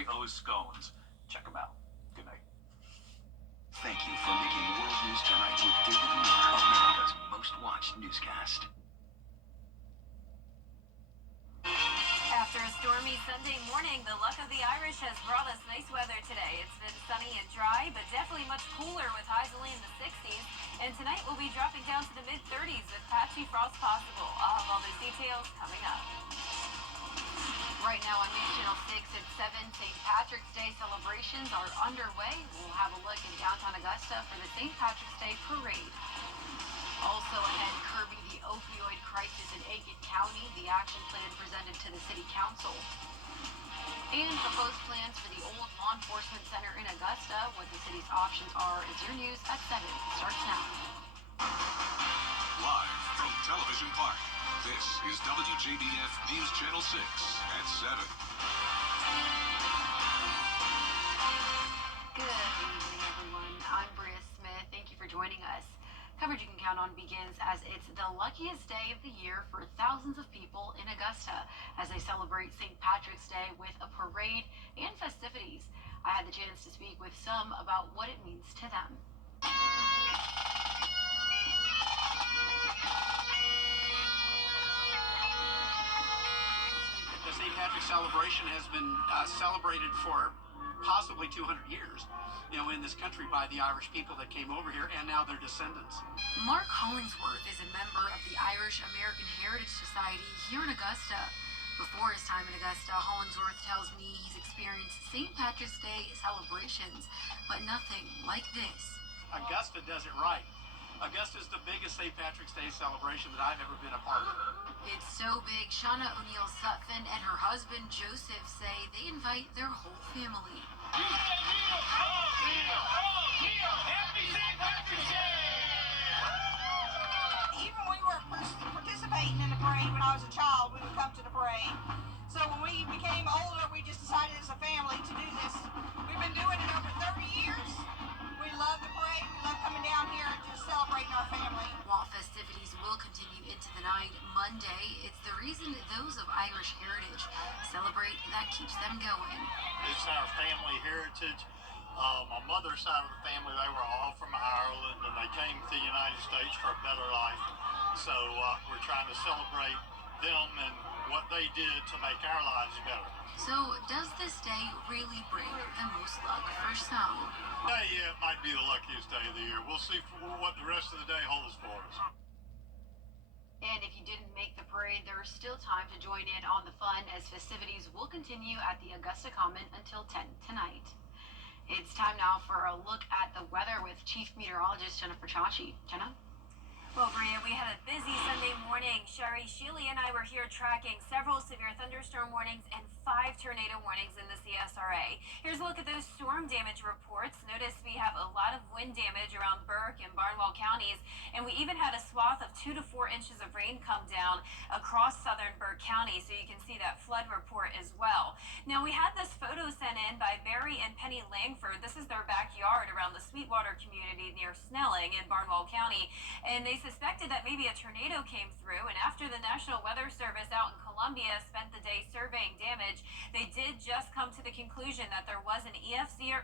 Sherry O's scones. Check them out. Good night. Thank you for making World News Tonight with David Moore, America's most watched newscast. After a stormy Sunday morning, the luck of the Irish has brought us nice weather today. It's been sunny and dry, but definitely much cooler with highs only in the 60s. And tonight we'll be dropping down to the mid-30s with patchy frost possible. I'll have all those details coming up. Right now on News Channel 6 at 7, St. Patrick's Day celebrations are underway. We'll have a look in downtown Augusta for the St. Patrick's Day parade. Also ahead, curbing the opioid crisis in Aiken County, the action plan presented to the City Council. And proposed plans for the old law enforcement center in Augusta. What the city's options are is your news at 7. Starts now. Live from Television Park, this is WJBF News Channel 6 at 7. Good evening, everyone. I'm Bria Smith. Thank you for joining us. Coverage you can count on begins as it's the luckiest day of the year for thousands of people in Augusta as they celebrate St. Patrick's Day with a parade and festivities. I had the chance to speak with some about what it means to them. The St. Patrick's celebration has been celebrated for possibly 200 years. In this country by the Irish people that came over here and now their descendants. Mark Hollingsworth is a member of the Irish American Heritage Society here in Augusta. Before his time in Augusta, Hollingsworth tells me he's experienced St. Patrick's Day celebrations, but nothing like this. Augusta does it right. Augusta's the biggest St. Patrick's Day celebration that I've ever been a part of. It's so big, Shauna O'Neill Sutphin and her husband Joseph say they invite their whole family. Happy St. Patrick's Day! Even when we were participating in the parade when I was a child, we would come to the parade. So when we became older, we just decided as a family to do this. We've been doing it over 30 years. We love the parade. We love coming down here and just celebrating our family. While festivities will continue into the night Monday, it's the reason those of Irish heritage celebrate that keeps them going. It's our family heritage. My mother's side of the family, they were all from Ireland and they came to the United States for a better life. So we're trying to celebrate them and what they did to make our lives better. So does this day really bring the most luck for some? Yeah, it might be the luckiest day of the year. We'll see what the rest of the day holds for us. And if you didn't make the parade, there's still time to join in on the fun as festivities will continue at the Augusta Common until 10 tonight. It's time now for a look at the weather with Chief Meteorologist Jennifer Chachi. Jenna? Well, Bria, we had a busy Sunday morning. Sherry, Sheely, and I were here tracking several severe thunderstorm warnings and 5 tornado warnings in the CSRA. Here's a look at those storm damage reports. Notice we have a lot of wind damage around Burke and Barnwell counties, and we even had a swath of 2 to 4 inches of rain come down across southern Burke County, so you can see that flood report as well. Now, we had this photo sent in by Barry and Penny Langford. This is their backyard around the Sweetwater community near Snelling in Barnwell County, and they suspected that maybe a tornado came through, and after the National Weather Service out in Columbia spent the day surveying damage, they did just come to the conclusion that there was an EF0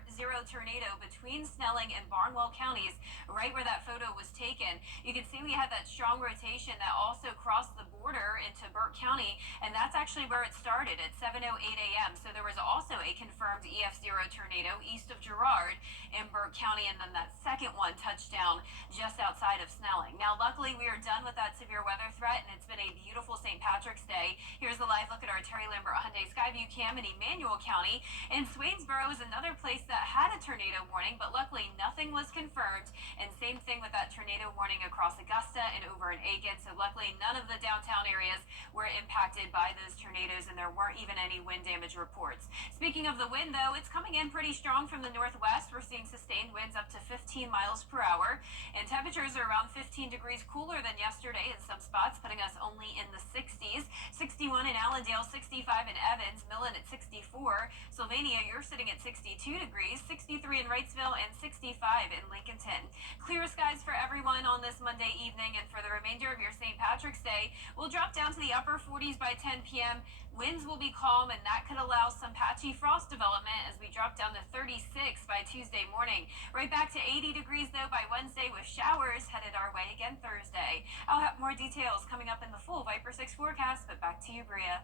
tornado between Snelling and Barnwell counties, right where that photo was taken. You can see we had that strong rotation that also crossed the border into Burke County, and that's actually where it started at 7:08 a.m. So there was also a confirmed EF0 tornado east of Girard in Burke County, and then that second one touched down just outside of Snelling. Now, luckily, we are done with that severe weather threat, and it's been a beautiful St. Patrick's Day. Here's the live look at our Terry Lambert Hyundai Skyview cam in Emmanuel County. And Swainsboro is another place that had a tornado warning, but luckily nothing was confirmed. And same thing with that tornado warning across Augusta and over in Aiken. So luckily, none of the downtown areas were impacted by those tornadoes, and there weren't even any wind damage reports. Speaking of the wind, though, it's coming in pretty strong from the northwest. We're seeing sustained winds up to 15 miles per hour, and temperatures are around 15 degrees cooler than yesterday in some spots, putting us only in the 60s. 61 in Allendale, 65 in Evan. Athens, Millen at 64. Sylvania, you're sitting at 62 degrees, 63 in Wrightsville, and 65 in Lincolnton. Clear skies for everyone on this Monday evening, and for the remainder of your St. Patrick's Day, we'll drop down to the upper 40s by 10 p.m. Winds will be calm, and that could allow some patchy frost development as we drop down to 36 by Tuesday morning. Right back to 80 degrees, though, by Wednesday, with showers headed our way again Thursday. I'll have more details coming up in the full Viper 6 forecast, but back to you, Bria.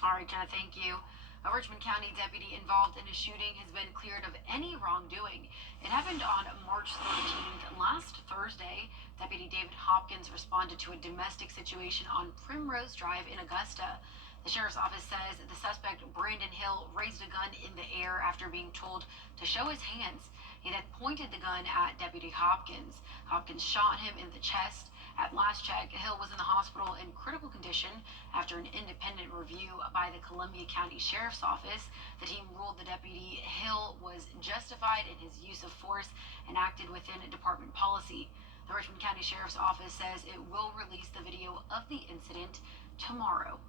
All right, Jenna, thank you. A Richmond County deputy involved in a shooting has been cleared of any wrongdoing. It happened on March 13th, last Thursday. Deputy David Hopkins responded to a domestic situation on Primrose Drive in Augusta. The sheriff's office says the suspect, Brandon Hill, raised a gun in the air after being told to show his hands. He then pointed the gun at Deputy Hopkins. Hopkins shot him in the chest. At last check, Hill was in the hospital in critical condition. After an independent review by the Columbia County Sheriff's Office, the team ruled the deputy Hill was justified in his use of force and acted within department policy. The Richmond County Sheriff's Office says it will release the video of the incident tomorrow.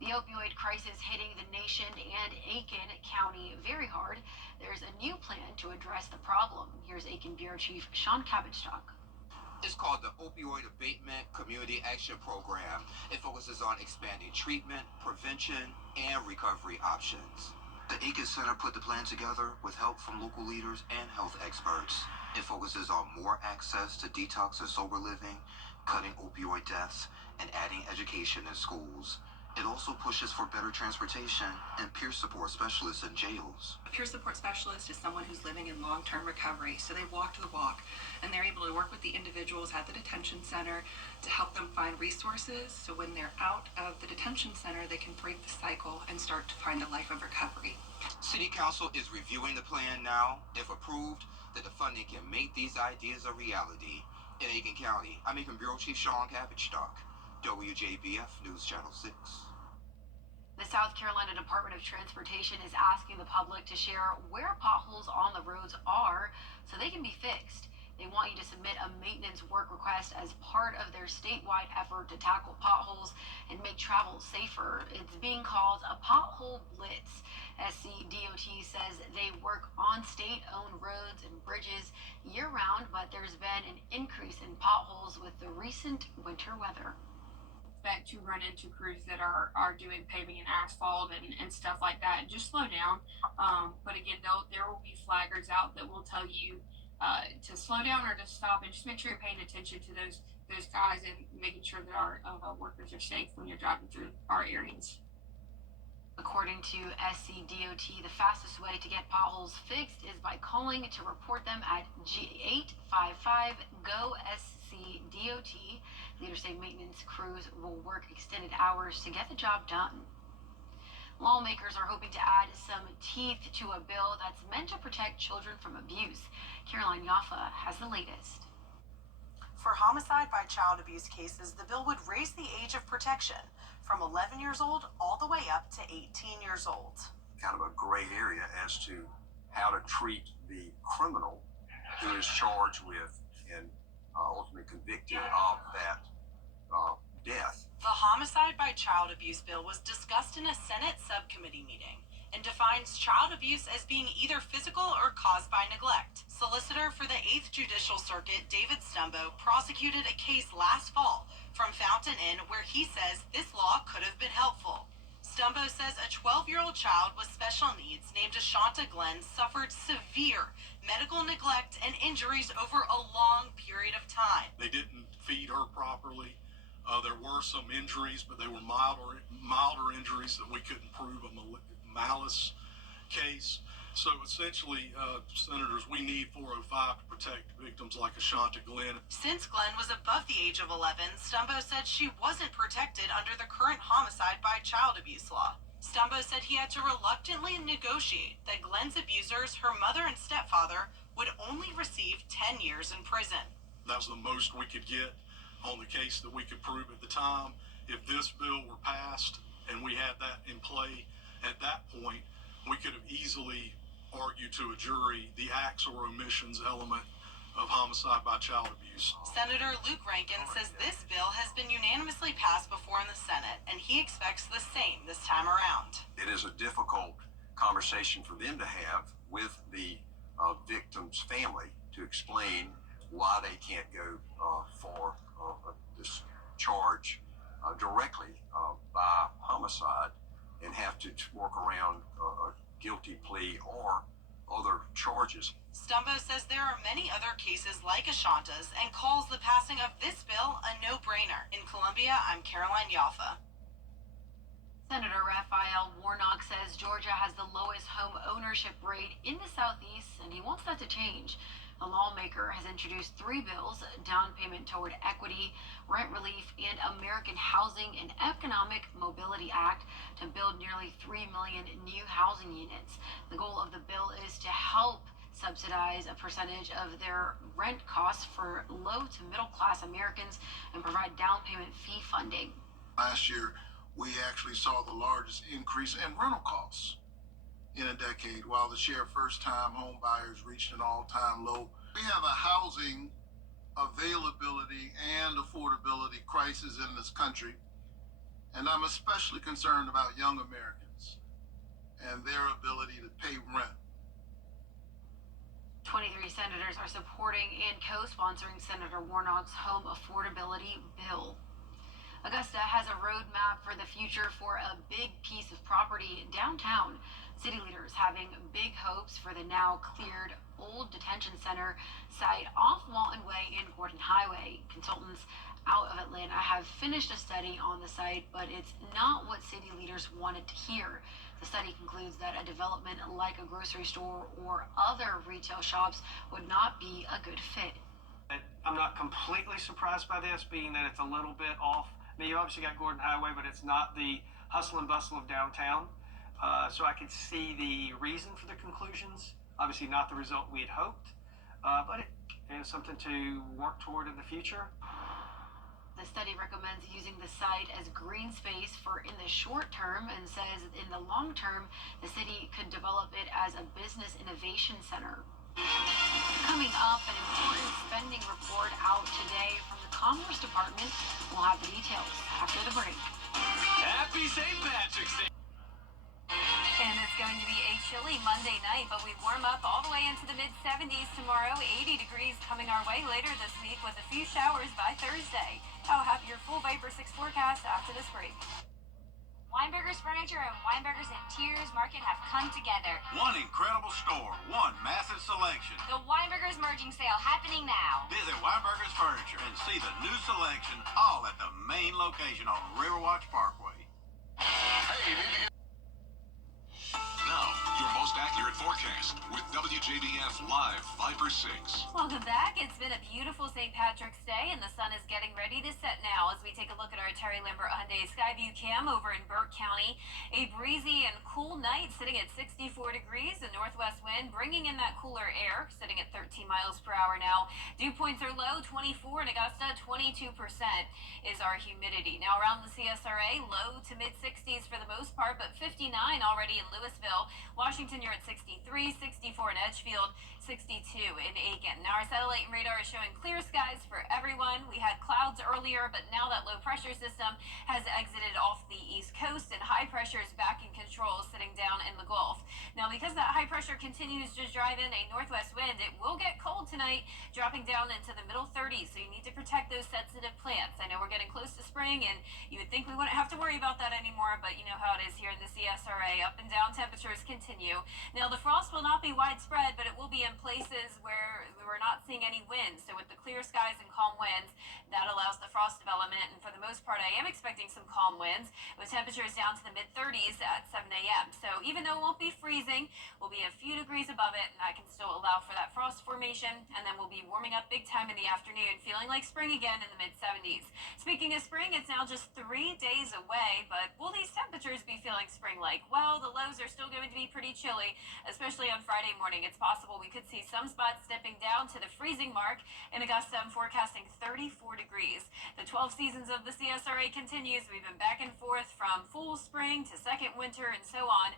The opioid crisis hitting the nation and Aiken County very hard. There's a new plan to address the problem. Here's Aiken Bureau Chief Sean Cabbage-Stock. It's called the Opioid Abatement Community Action Program. It focuses on expanding treatment, prevention, and recovery options. The Aiken Center put the plan together with help from local leaders and health experts. It focuses on more access to detox and sober living, cutting opioid deaths, and adding education in schools. It also pushes for better transportation and peer support specialists in jails. A peer support specialist is someone who's living in long-term recovery, so they walk the walk, and they're able to work with the individuals at the detention center to help them find resources, so when they're out of the detention center, they can break the cycle and start to find a life of recovery. City Council is reviewing the plan now. If approved, then the funding can make these ideas a reality. In Aiken County, I'm Aiken Bureau Chief Sean Cabbage-Stock, WJBF News Channel 6. The South Carolina Department of Transportation is asking the public to share where potholes on the roads are so they can be fixed. They want you to submit a maintenance work request as part of their statewide effort to tackle potholes and make travel safer. It's being called a pothole blitz. SCDOT says they work on state-owned roads and bridges year-round, but there's been an increase in potholes with the recent winter weather. To run into crews that are doing paving and asphalt and stuff like that. Just slow down. But again, there will be flaggers out that will tell you to slow down or to stop, and just make sure you're paying attention to those guys and making sure that our workers are safe when you're driving through our areas. According to SCDOT, the fastest way to get potholes fixed is by calling to report them at G855-GO-SCDOT. Leaders say maintenance crews will work extended hours to get the job done. Lawmakers are hoping to add some teeth to a bill that's meant to protect children from abuse. Caroline Yaffa has the latest. For homicide by child abuse cases, the bill would raise the age of protection from 11 years old all the way up to 18 years old. Kind of a gray area as to how to treat the criminal who is charged with and ultimately convicted of that death. The homicide by child abuse bill was discussed in a Senate subcommittee meeting and defines child abuse as being either physical or caused by neglect. Solicitor for the 8th Judicial Circuit, David Stumbo, prosecuted a case last fall from Fountain Inn where he says this law could have been helpful. Stumbo says a 12-year-old child with special needs named Ashanta Glenn suffered severe medical neglect and injuries over a long period of time. They didn't feed her properly. There were some injuries, but they were milder injuries that we couldn't prove a malice case. So essentially, Senators, we need 405 to protect victims like Ashanta Glenn. Since Glenn was above the age of 11, Stumbo said she wasn't protected under the current homicide by child abuse law. Stumbo said he had to reluctantly negotiate that Glenn's abusers, her mother and stepfather, would only receive 10 years in prison. That was the most we could get on the case that we could prove at the time. If this bill were passed and we had that in play at that point, we could have easily argued to a jury the acts or omissions element of homicide by child abuse. Senator Luke Rankin says this bill has been unanimously passed before in the Senate, and he expects the same this time around. It is a difficult conversation for them to have with the victim's family to explain why they can't go for this charge directly by homicide and have to work around a guilty plea or other charges. Stumbo says there are many other cases like Ashanta's and calls the passing of this bill a no-brainer. In Columbia, I'm Caroline Yaffa. Senator Raphael Warnock says Georgia has the lowest home ownership rate in the Southeast, and he wants that to change. The lawmaker has introduced 3 bills: down payment toward equity, rent relief, and American Housing and Economic Mobility Act to build nearly 3 million new housing units. The goal of the bill is to help subsidize a percentage of their rent costs for low to middle class Americans and provide down payment fee funding. Last year, we actually saw the largest increase in rental costs in a decade, while the share of first-time home buyers reached an all-time low. We have a housing availability and affordability crisis in this country, and I'm especially concerned about young Americans and their ability to pay rent. 23 senators are supporting and co-sponsoring Senator Warnock's home affordability bill. Augusta has a roadmap for the future for a big piece of property downtown. City leaders having big hopes for the now cleared old detention center site off Walton Way and Gordon Highway. Consultants out of Atlanta have finished a study on the site, but it's not what city leaders wanted to hear. The study concludes that a development like a grocery store or other retail shops would not be a good fit. I'm not completely surprised by this, being that it's a little bit off. I mean, you obviously got Gordon Highway, but it's not the hustle and bustle of downtown. So I could see the reason for the conclusions. Obviously not the result we had hoped, but it is something to work toward in the future. The study recommends using the site as green space for in the short term and says in the long term, the city could develop it as a business innovation center. Coming up, an important spending report out today from the Commerce Department. We'll have the details after the break. Happy St. Patrick's Day. And it's going to be a chilly Monday night, but we warm up all the way into the mid-70s tomorrow. 80 degrees coming our way later this week with a few showers by Thursday. I'll have your full Viper 6 forecast after this break. Weinberger's Furniture and Weinberger's Interiors Market have come together. One incredible store, one massive selection. The Weinberger's Merging Sale happening now. Visit Weinberger's Furniture and see the new selection, all at the main location on Riverwatch Parkway. Now, your most accurate forecast with WJBF Live Viper 6. Welcome back. It's been a beautiful St. Patrick's Day, and the sun is getting ready to set now as we take a look at our Terry Lambert Hyundai Skyview Cam over in Burke County. A breezy and cool night sitting at 64 degrees, a northwest wind bringing in that cooler air, sitting at 13 miles per hour now. Dew points are low, 24 in Augusta, 22% is our humidity. Now around the CSRA, low to mid-60s for the most part, but 59 already in Louisville. Washington, you're at 63, 64 in Edgefield, 62 in Aiken. Now our satellite and radar is showing clear skies for everyone. We had clouds earlier, but now that low pressure system has exited off the east coast and high pressure is back in control, sitting down in the Gulf. Now because that high pressure continues to drive in a northwest wind, it will get cold tonight, dropping down into the middle 30s, so you need to protect those sensitive plants. I know we're getting close to spring, and you would think we wouldn't have to worry about that anymore, but you know how it is here in the CSRA. Up and down temperatures continue. Now the frost will not be widespread, but it will be in places where we're not seeing any wind. So with the clear skies and calm winds, that allows the frost development, and for the most part I am expecting some calm winds with temperatures down to the mid-30s at 7 a.m. So even though it won't be freezing, we'll be a few degrees above it, and that can still allow for that frost formation, and then we'll be warming up big time in the afternoon, feeling like spring again in the mid-70s. Speaking of spring, it's now just 3 days away, but will these temperatures be feeling spring-like? Well, the lows are still going to be pretty chilly, especially on Friday morning. It's possible we could see some spots dipping down to the freezing mark. In Augusta, I'm forecasting 34 degrees. The 12 seasons of the CSRA continues. We've been back and forth from full spring to second winter and so on.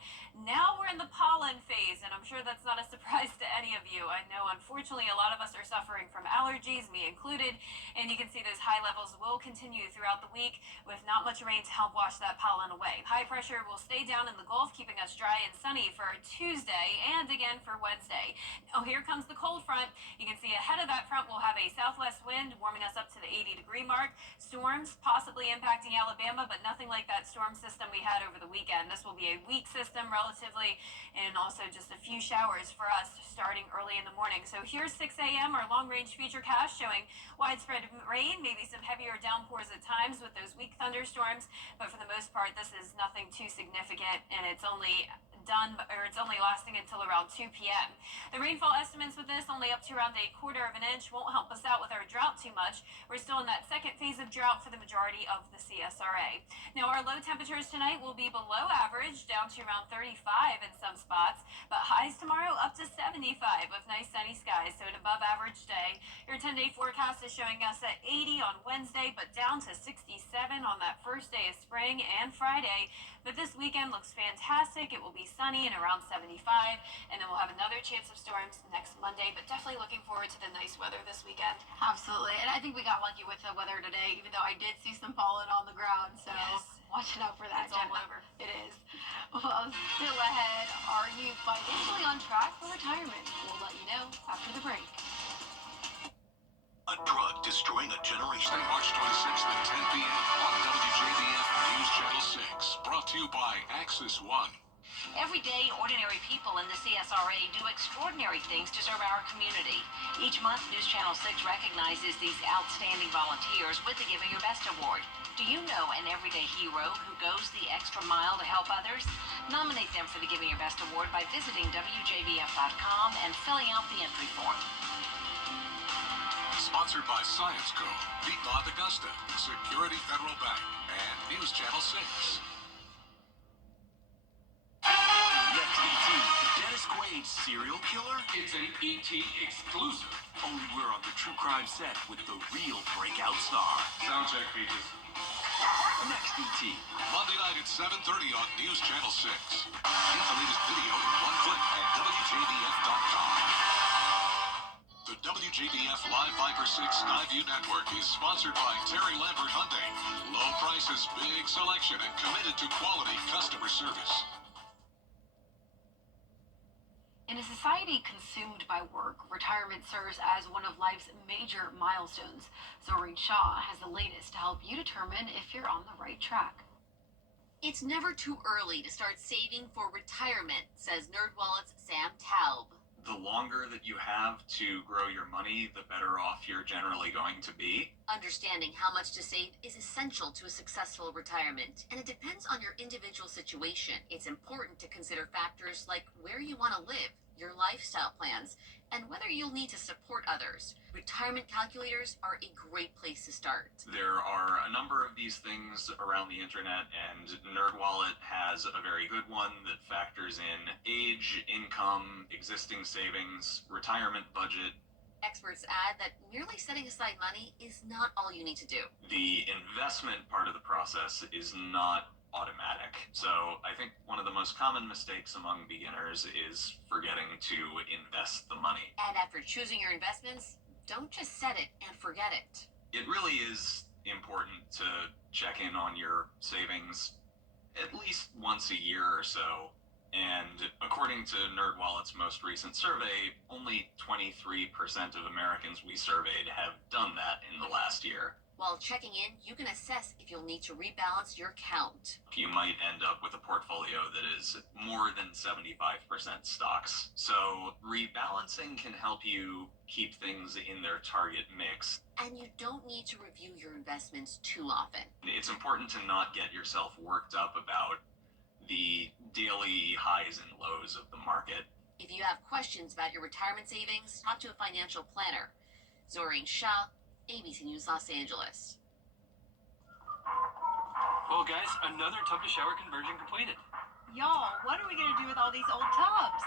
Now we're in the pollen pollen phase, and I'm sure that's not a surprise to any of you. I know, unfortunately, a lot of us are suffering from allergies, me included, and you can see those high levels will continue throughout the week with not much rain to help wash that pollen away. High pressure will stay down in the Gulf, keeping us dry and sunny for Tuesday and again for Wednesday. Oh, here comes the cold front. You can see ahead of that front we'll have a southwest wind warming us up to the 80-degree mark. Storms possibly impacting Alabama, but nothing like that storm system we had over the weekend. This will be a weak system relatively, and also just a few showers for us starting early in the morning. So here's 6 a.m. our long-range futurecast showing widespread rain, maybe some heavier downpours at times with those weak thunderstorms, but for the most part this is nothing too significant, and it's only lasting until around 2 p.m. The rainfall estimates with this only up to around 1/4 of an inch won't help us out with our drought too much. We're still in that second phase of drought for the majority of the CSRA. Now our low temperatures tonight will be below average, down to around 35 in some spots, but highs tomorrow up to 75 with nice sunny skies, so an above average day. Your 10-day forecast is showing us at 80 on Wednesday, but down to 67 on that first day of spring and Friday. But this weekend looks fantastic. It will be sunny and around 75, and then we'll have another chance of storms next Monday, but definitely looking forward to the nice weather this weekend. Absolutely, and I think we got lucky with the weather today, even though I did see some pollen on the ground, so watching out for that. It's all over. It is. Well, still ahead, are you financially on track for retirement? We'll let you know after the break. A drug destroying a generation. March 26th at 10 p.m. on WJBF News Channel 6. Brought to you by Axis One. Every day, ordinary people in the CSRA do extraordinary things to serve our community. Each month, News Channel 6 recognizes these outstanding volunteers with the Giving Your Best Award. Do you know an everyday hero who goes the extra mile to help others? Nominate them for the Giving Your Best Award by visiting WJBF.com and filling out the entry form. Sponsored by Science Co., Piedmont Augusta, Security Federal Bank, and News Channel 6. Next ET, Dennis Quaid's serial killer? It's an ET exclusive. Only we're on the true crime set with the real breakout star. Soundcheck, Peaches. Next ET. Monday night at 7:30 on News Channel 6. Get the latest video in one click at WJBF.com. The WJBF Live Viper 6 Skyview Network is sponsored by Terry Lambert Hyundai. Low prices, big selection, and committed to quality customer service. In a society consumed by work, retirement serves as one of life's major milestones. Zorin Shaw has the latest to help you determine if you're on the right track. It's never too early to start saving for retirement, says NerdWallet's Sam Taub. The longer that you have to grow your money, the better off you're generally going to be. Understanding how much to save is essential to a successful retirement, and it depends on your individual situation. It's important to consider factors like where you want to live, your lifestyle plans, and whether you'll need to support others. Retirement calculators are a great place to start. There are a number of these things around the internet, and NerdWallet has a very good one that factors in age, income, existing savings, retirement budget. Experts add that merely setting aside money is not all you need to do. The investment part of the process is not automatic. So I think one of the most common mistakes among beginners is forgetting to invest the money. And after choosing your investments, don't just set it and forget it. It really is important to check in on your savings at least once a year or so. And according to NerdWallet's most recent survey, only 23% of Americans we surveyed have done that in the last year. While checking in, you can assess if you'll need to rebalance your account. You might end up with a portfolio that is more than 75% stocks. So rebalancing can help you keep things in their target mix. And you don't need to review your investments too often. It's important to not get yourself worked up about the daily highs and lows of the market. If you have questions about your retirement savings, talk to a financial planner. Zorin Shah, ABC News Los Angeles. Well, guys, another tub to shower conversion completed. Y'all, what are we going to do with all these old tubs?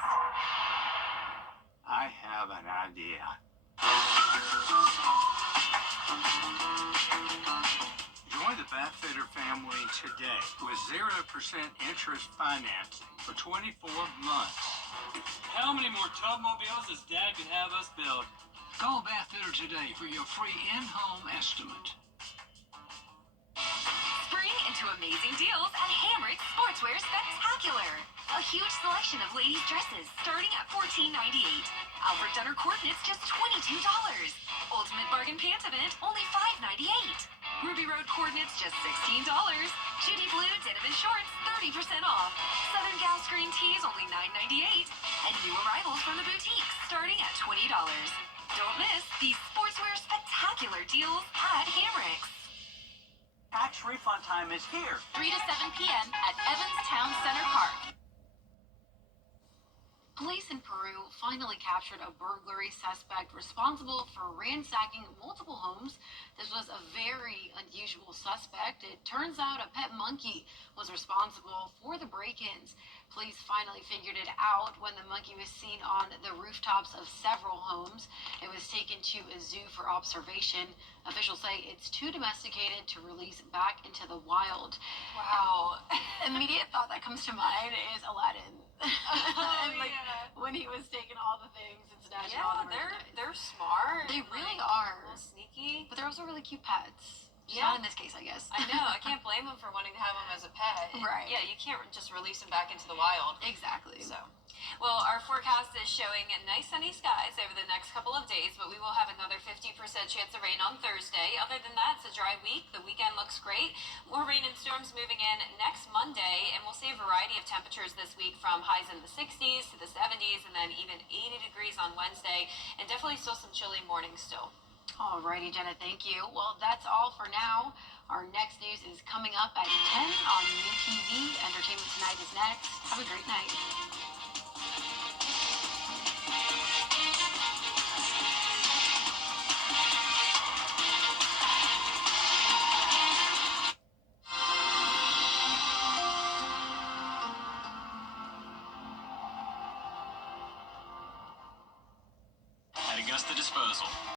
I have an idea. Join the Bathfitter family today with 0% interest financing for 24 months. many more tubmobiles as Dad can have us build. Call Bath Fitter today for your free in-home estimate. Spring into amazing deals at Hamrick Sportswear Spectacular. A huge selection of ladies' dresses starting at $14.98. Albert Dunner cord knits just $22. Ultimate Bargain Pants event only $5.98. Ruby Road cord knits just $16. Judy Blue denim and shorts 30% off. Southern Gal Screen tees only $9.98. And new arrivals from the boutiques starting at $20. Don't miss these sportswear spectacular deals at Hamrick's. Tax refund time is here. 3 to 7 p.m. at Evans Town Center Park. Police in Peru finally captured a burglary suspect responsible for ransacking multiple homes. This was a very unusual suspect. It turns out a pet monkey was responsible for the break-ins. Police finally figured it out when the monkey was seen on the rooftops of several homes. It was taken to a zoo for observation. Officials say it's too domesticated to release back into the wild. Wow. Immediate thought that comes to mind is Aladdin. And when he was taking all the things and snatching all the merchandise. they're smart. They really are. A little sneaky. But they're also really cute pets. Just Yeah. not in this case, I guess. I know. I can't blame them for wanting to have them as a pet. Right. Yeah, you can't just release them back into the wild. Exactly. So, well, our forecast is showing nice sunny skies over the next couple of days, but we will have another 50% chance of rain on Thursday. Other than that, it's a dry week. The weekend looks great. More rain and storms moving in next Monday, and we'll see a variety of temperatures this week from highs in the 60s to the 70s, and then even 80 degrees on Wednesday, and definitely still some chilly mornings still. Alrighty, Jenna, thank you. Well, that's all for now. Our next news is coming up at 10 on New TV. Entertainment Tonight is next. Have a great night.